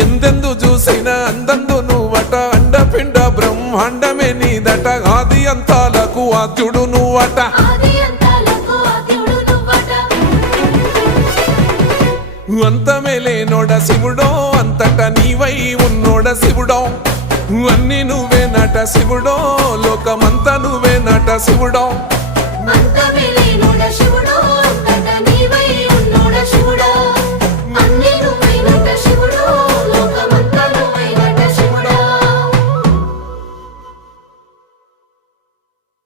ఎందెందు చూసినా అందందు నువ్వట అండపిండ బ్రహ్మాండమే నీదట ఆది అంతాలకు ఆద్యుడు నువ్వట అంతమే లేనోడ శివుడో అంతట నీవై ఉన్నోడ శివుడో అన్ని నువ్వే నట శివుడో లోకమంతా నువ్వే నట శివుడో